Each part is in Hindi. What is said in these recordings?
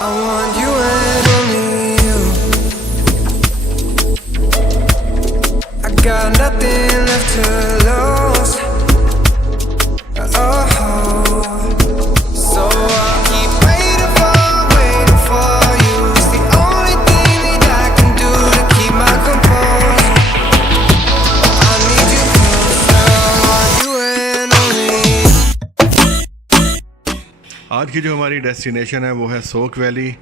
I want you and only you. I got nothing left to lose. Oh, so I'll keep waiting for you. It's the only thing that I can do to keep my composure. I need you closer. I want you and only you. आज की जो हमारी डेस्टिनेशन है वो है सोक वैली।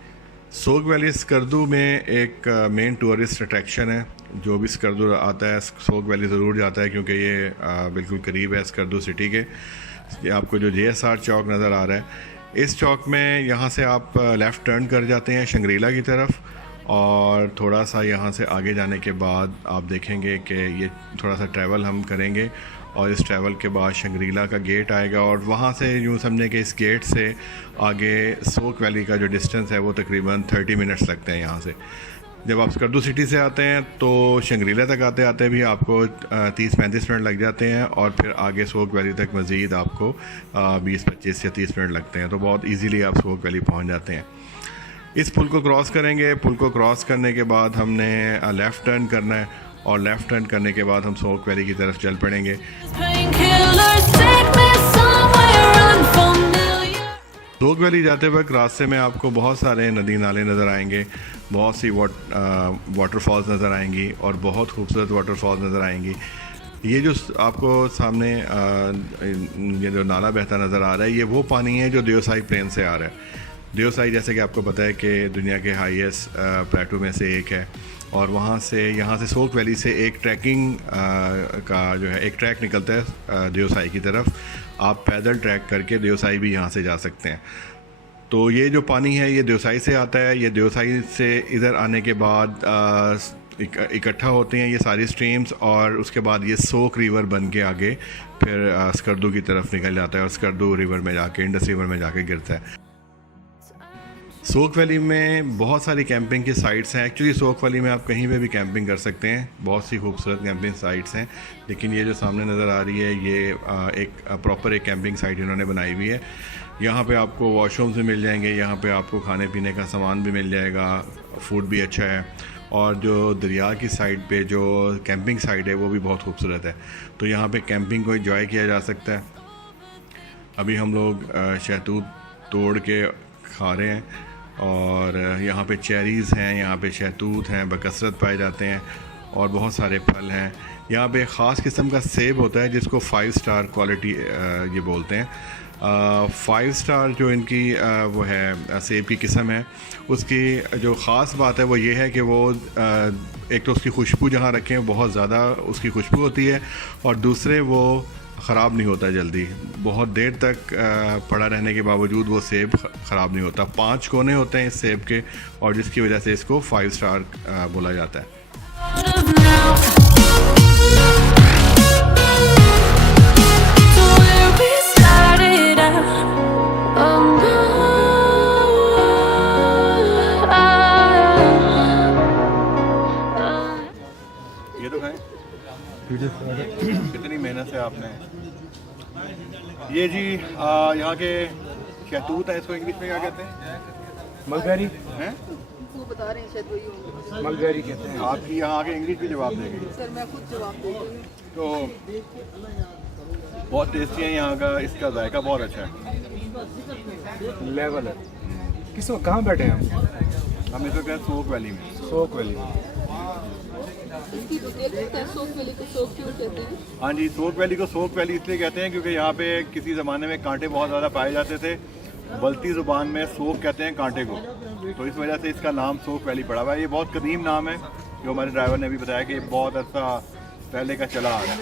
सोक वैली स्कर्दू में एक मेन टूरिस्ट अट्रैक्शन है। जो भी स्कर्दू आता है सोक वैली ज़रूर जाता है, क्योंकि ये बिल्कुल करीब है स्कर्दू सिटी के। ये आपको जो JSR चौक नज़र आ रहा है, इस चौक में यहाँ से आप लेफ़्ट टर्न कर जाते हैं शंग्रीला की तरफ, और थोड़ा सा यहाँ से आगे जाने के बाद आप देखेंगे कि ये थोड़ा सा ट्रैवल हम करेंगे और इस ट्रैवल के बाद शंग्रीला का गेट आएगा, और वहाँ से यूँ समझें कि इस गेट से आगे सोक वैली का जो डिस्टेंस है वो तकरीबन 30 मिनट्स लगते हैं यहाँ से। जब आप स्कर्दू सिटी से आते हैं तो शंग्रीला तक आते आते भी आपको 30-35 मिनट लग जाते हैं, और फिर आगे सोक वैली तक मज़ीद आपको 20-25 या 30 मिनट लगते हैं। तो बहुत इजीली आप सोक वैली पहुंच जाते हैं। इस पुल को क्रॉस करेंगे। पुल को क्रॉस करने के बाद हमने लेफ़्ट टर्न करना है, और लेफ़्ट टर्न करने के बाद हम सोक वैली की तरफ चल पड़ेंगे। सोक वैली जाते वक्त रास्ते में आपको बहुत सारे नदी नाले नज़र आएंगे, बहुत सी वाटरफॉल्स नज़र आएंगी, और बहुत खूबसूरत वाटरफॉल्स नज़र आएंगी। ये जो आपको सामने ये जो नाला बहता नज़र आ रहा है, ये वो पानी है जो देओसाई प्लेन से आ रहा है। देओसाई जैसे कि आपको पता है कि दुनिया के हाईएस्ट प्लेटू में से एक है, और वहाँ से यहाँ से सोक वैली से एक ट्रैकिंग का जो है एक ट्रैक निकलता है देओसाई की तरफ। आप पैदल ट्रैक करके देओसाई भी यहाँ से जा सकते हैं। तो ये जो पानी है ये देओसाई से आता है। ये देओसाई से इधर आने के बाद इकट्ठा होते हैं ये सारी स्ट्रीम्स, और उसके बाद ये सोक रिवर बन के आगे फिर स्कर्दू की तरफ निकल जाता है, और स्कर्दू रिवर में जाके इंडस रिवर में जाके गिरता है। सोक वैली में बहुत सारी कैंपिंग की साइट्स हैं। एक्चुअली सोक वैली में आप कहीं पे भी कैंपिंग कर सकते हैं, बहुत सी खूबसूरत कैंपिंग साइट्स हैं, लेकिन ये जो सामने नज़र आ रही है ये एक प्रॉपर एक कैंपिंग साइट इन्होंने बनाई हुई है। यहाँ पे आपको वॉशरूम्स भी मिल जाएंगे, यहाँ पे आपको खाने पीने का सामान भी मिल जाएगा, फूड भी अच्छा है, और जो दरिया की साइड पे जो कैंपिंग साइट है वो भी बहुत खूबसूरत है। तो यहाँ पे कैंपिंग को एंजॉय किया जा सकता है। अभी हम लोग शहतूत तोड़ के खा रहे हैं, और यहाँ पे चेरीज़ हैं, यहाँ पे शहतूत हैं, बकसरत पाए जाते हैं, और बहुत सारे फल हैं। यहाँ पे ख़ास किस्म का सेब होता है जिसको 5 स्टार क्वालिटी ये बोलते हैं। 5 स्टार जो इनकी वो है सेब की किस्म है, उसकी जो ख़ास बात है वो ये है कि वो एक तो उसकी खुशबू जहाँ रखें बहुत ज़्यादा उसकी खुशबू होती है, और दूसरे वो ख़राब नहीं होता जल्दी। बहुत देर तक पड़ा रहने के बावजूद वो सेब ख़राब नहीं होता। 5 कोने होते हैं इस सेब के, और जिसकी वजह से इसको 5 स्टार बोला जाता है। ये तो खाएं। कितनी मेहनत से आपने ये जी यहाँ के शहतूत है, इसको इंग्लिश में क्या कहते हैं? मलबेरी हैं? वो बता रहे हैं शायद वही होंगे। मलबेरी कहते हैं। आपकी यहाँ के इंग्लिश भी जवाब देंगे सर मैं खुद जवाब दे रही हूँ। तो बहुत टेस्टी है यहाँ का, इसका जायका बहुत अच्छा है, लेवल है। किस वक्त कहाँ बैठे हैं हम इस वक्त सोक वैली में। सोक वैली में। इसकी डिटेल है, सोक वैली को सोक क्यों कहते हैं? हाँ जी, सोक वैली को सोक वैली इसलिए कहते हैं क्योंकि यहाँ पे किसी ज़माने में कांटे बहुत ज़्यादा पाए जाते थे। बल्ती ज़ुबान में सोक कहते हैं कांटे को, तो इस वजह से इसका नाम सोक वैली पड़ा हुआ है। ये बहुत कदीम नाम है, जो हमारे ड्राइवर ने भी बताया कि बहुत अच्छा पहले का चला आ रहा है।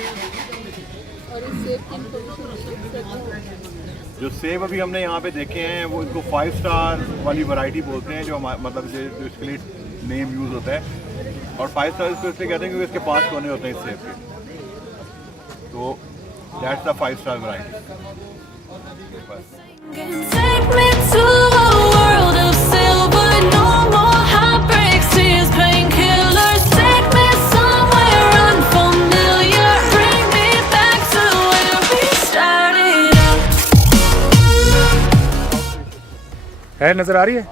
और इस सेब की जो सेब अभी हमने यहाँ पे देखे हैं वो इनको 5 स्टार वाली वैरायटी बोलते हैं, जो मतलब जो इसके लिए नेम यूज़ होता है। और 5 स्टार इसको इसलिए कहते हैं क्योंकि इसके 5 कोने होते हैं इस सेब के, तो that's the 5 star variety. Take me to a world of silver, no more heartbreaks, tears, painkillers. Take me somewhere unfamiliar, bring me back to where we started out. है, नज़र आ रही है?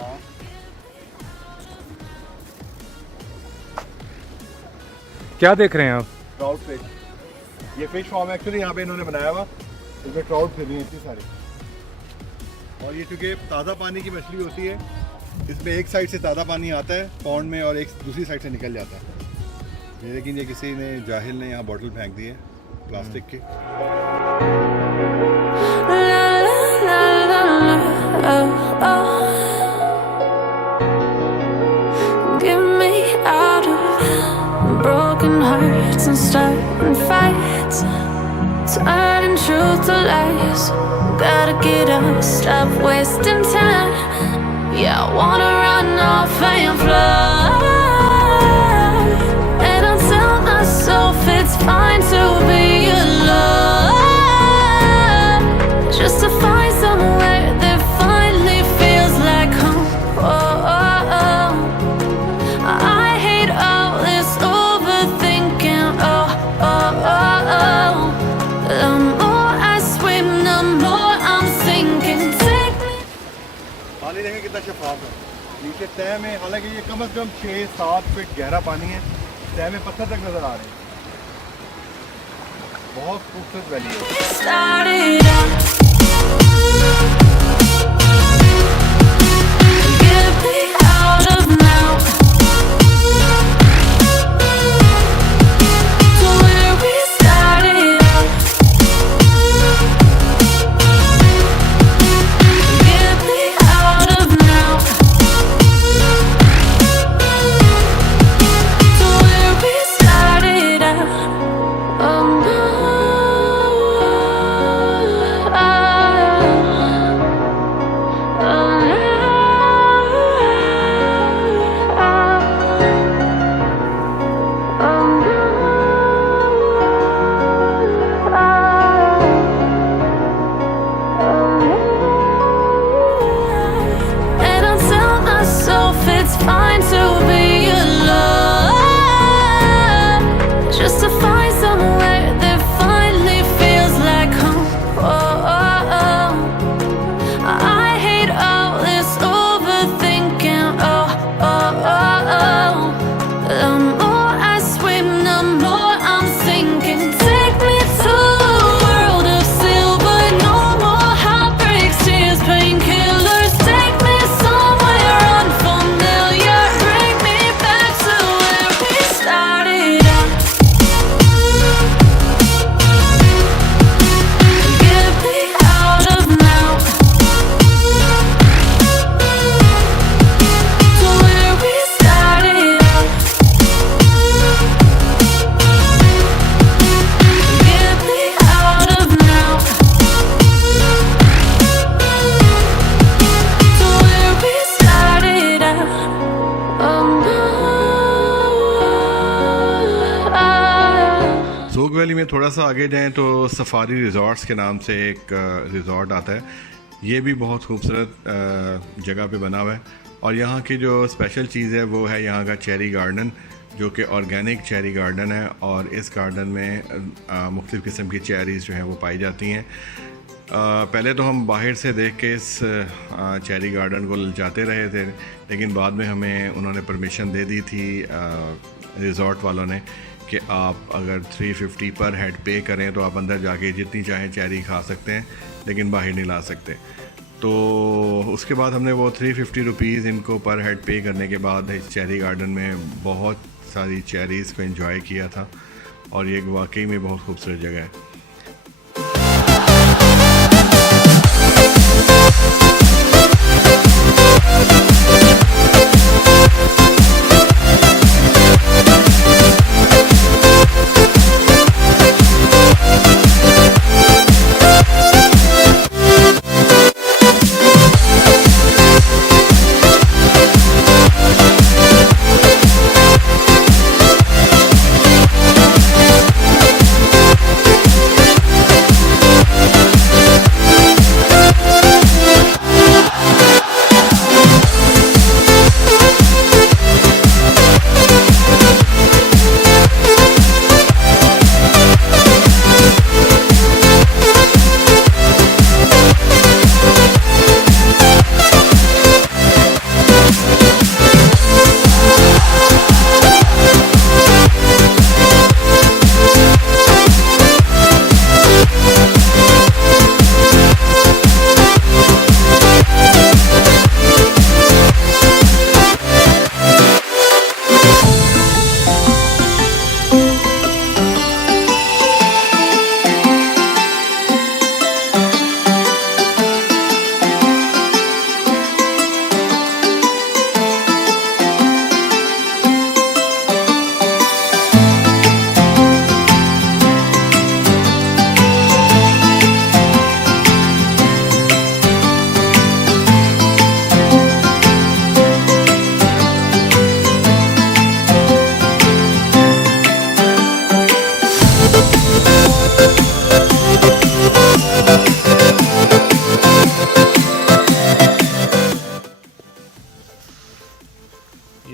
क्या देख रहे हैं आप? ट्राउट फिश, ये फिश फार्म एक्चुअली यहाँ पे इन्होंने बनाया हुआ, इसमें ट्राउट फिर रही हैं इतनी सारी। और ये चूँकि ताज़ा पानी की मछली होती है, इसमें एक साइड से ताज़ा पानी आता है पॉन्ड में और एक दूसरी साइड से निकल जाता है। लेकिन ये किसी ने जाहिल ने यहाँ बॉटल फेंक दी है प्लास्टिक की। Get me out of broken hearts and starting fights, turning truth to lies. Gotta get up, stop wasting time. Yeah, I wanna run off and fly. And I'll tell myself it's fine to be alone, just to find somewhere that finally feels like home. I hate all this overthinking. The more I swim, the more I'm sinking. Take me. पानी देखें कितना शफाफ है नीचे तह में, हालांकि ये कम से कम 6-7 फीट गहरा पानी है, तह में पत्थर तक नज़र आ रहे हैं। बहुत खूबसूरत वैली है। Started out. Get me out of now. To where we started out. Get me out of now. To where we started out. Oh no. And I'll tell myself it's fine to be alone, just to find somewhere that finally feels like home. I hate all this overthinking. The more I swim, the more I'm sinking. Take me to a world of silver, no more heartbreaks, tears, painkillers. Take me somewhere unfamiliar, bring me back to where we started out. Get me out of now. To where we started out. Get me out of now. To where we started out. Oh no. Soak valley में थोड़ा सा आगे जाएं तो सफारी रिजॉर्ट्स के नाम से एक रिजॉर्ट आता है। ये भी बहुत खूबसूरत जगह पे बना हुआ है और यहाँ की जो स्पेशल चीज़ है वो है यहाँ का चेरी गार्डन, जो कि ऑर्गेनिक चेरी गार्डन है और इस गार्डन में मुख्तलिफ़ किस्म की चेरीज़ जो हैं वो पाई जाती हैं। पहले तो हम बाहर से देख के इस चेरी गार्डन को जाते रहे थे, लेकिन बाद में हमें उन्होंने परमिशन दे दी थी रिज़ॉर्ट वालों ने कि आप अगर 350 पर हेड पे करें तो आप अंदर जाके जितनी चाहें चेरी खा सकते हैं, लेकिन बाहर नहीं ला सकते। तो उसके बाद हमने वो 350 रुपीज़ इनको पर हेड पे करने के बाद इस चेरी गार्डन में बहुत सारी चेरीज़ को एंजॉय किया था और ये वाकई में बहुत खूबसूरत जगह है।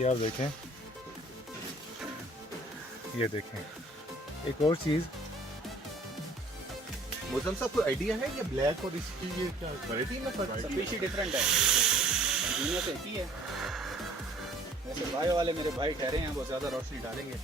आप देखें, ये देखें। एक और चीज़, मोजम साहब कोई आइडिया है ये ब्लैक और इसकी ये क्या वैरायटी में फर्क है? स्पीशी डिफरेंट है, दुनिया से एक ही है। वैसे बायो वाले मेरे भाई ठहरे हैं, वो ज़्यादा रोशनी डालेंगे।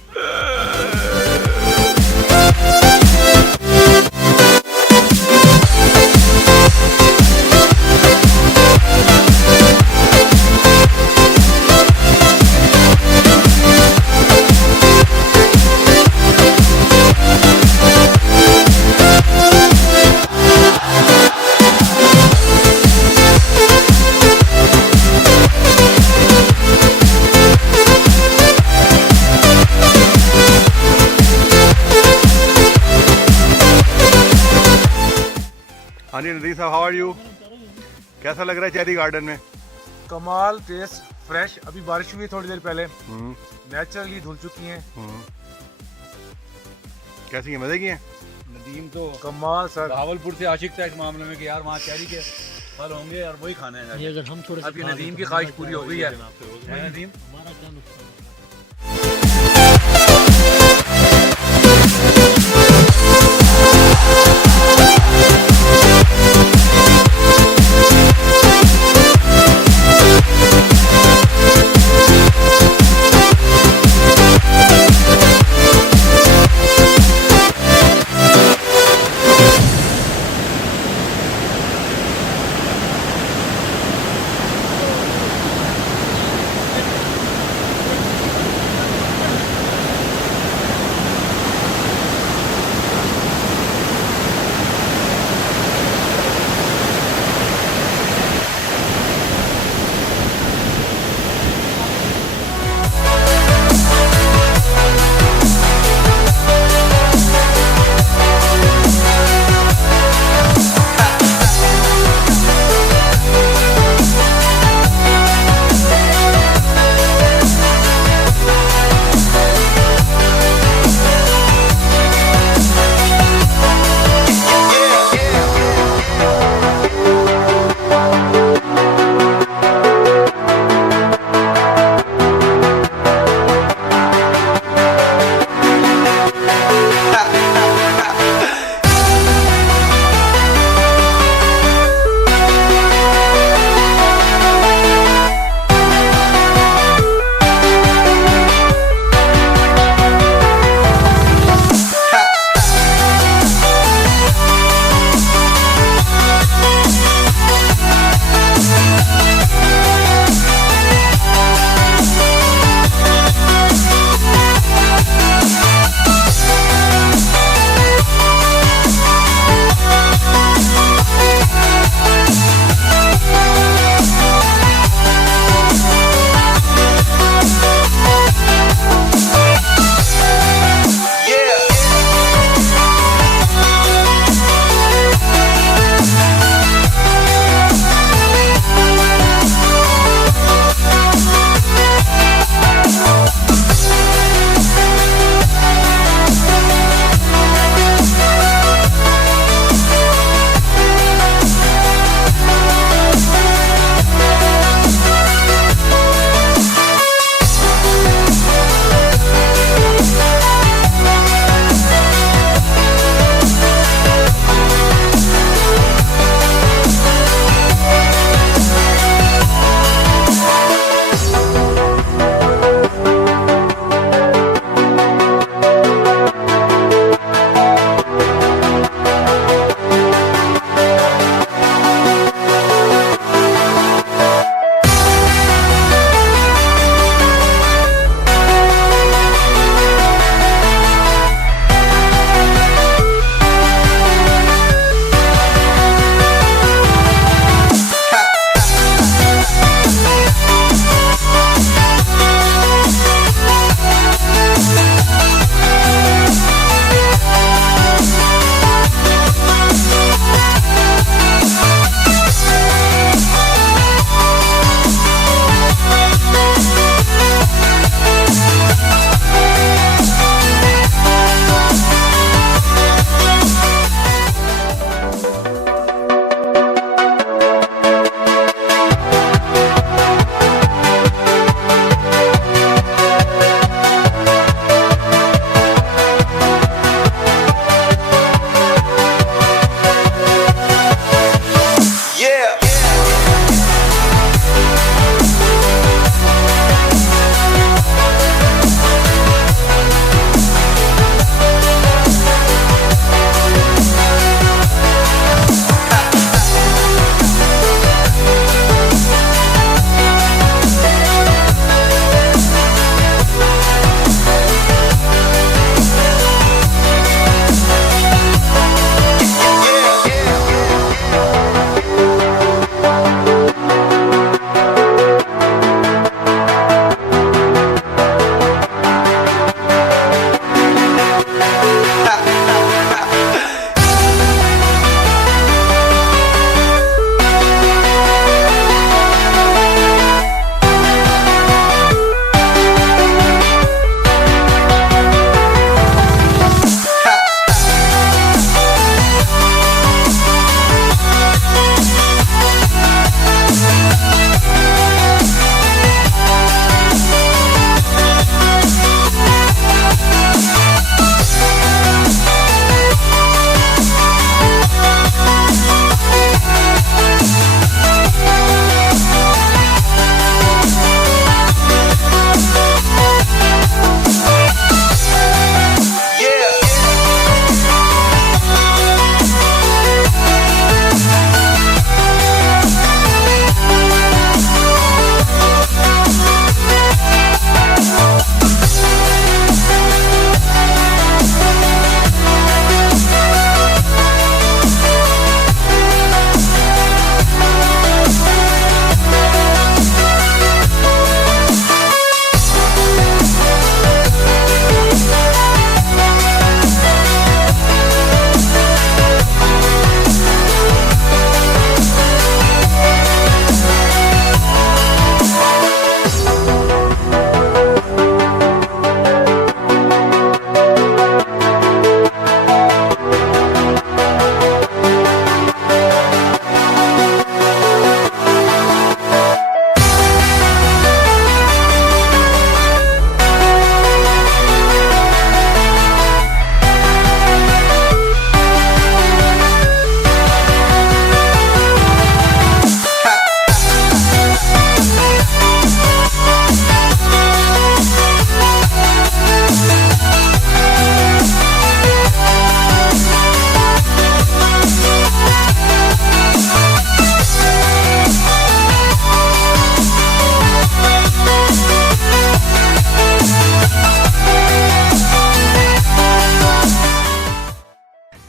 हाँ जी नदीम साहब, हाउ आर यू? कैसा लग रहा है चेरी गार्डन में? कमाल, टेस्ट, फ्रेश। अभी बारिश हुई थोड़ी देर पहले, नेचुरली धुल चुकी हैं। कैसी है, मजे की हैं? नदीम तो कमाल सर। भावलपुर से आशिक था इस मामले में कि यार वहाँ चेरी के फल होंगे और वही खाने हैं। ये अगर हम थोड़े अब ये नदीम की ख्वाहिश पूरी हो गई है नदीम। हमारा क्या नुकसान होगा?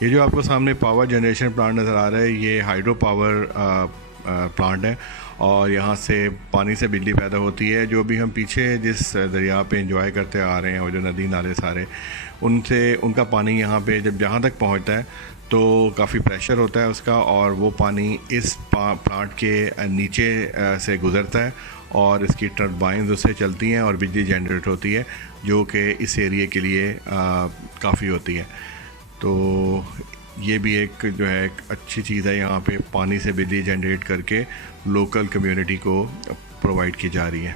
ये जो आपको सामने पावर जनरेशन प्लांट नज़र आ रहा है, ये हाइड्रो पावर प्लांट है और यहाँ से पानी से बिजली पैदा होती है। जो भी हम पीछे जिस दरिया पे एंजॉय करते आ रहे हैं और जो नदी नाले सारे, उनका पानी यहाँ पे जब जहाँ तक पहुँचता है तो काफ़ी प्रेशर होता है उसका, और वो पानी इस प्लांट के नीचे से गुज़रता है और इसकी टर्बाइंस उससे चलती हैं और बिजली जनरेट होती है, जो कि इस एरिया के लिए काफ़ी होती है। तो ये भी एक जो है एक अच्छी चीज़ है, यहाँ पे पानी से बिजली जनरेट करके लोकल कम्युनिटी को प्रोवाइड की जा रही है।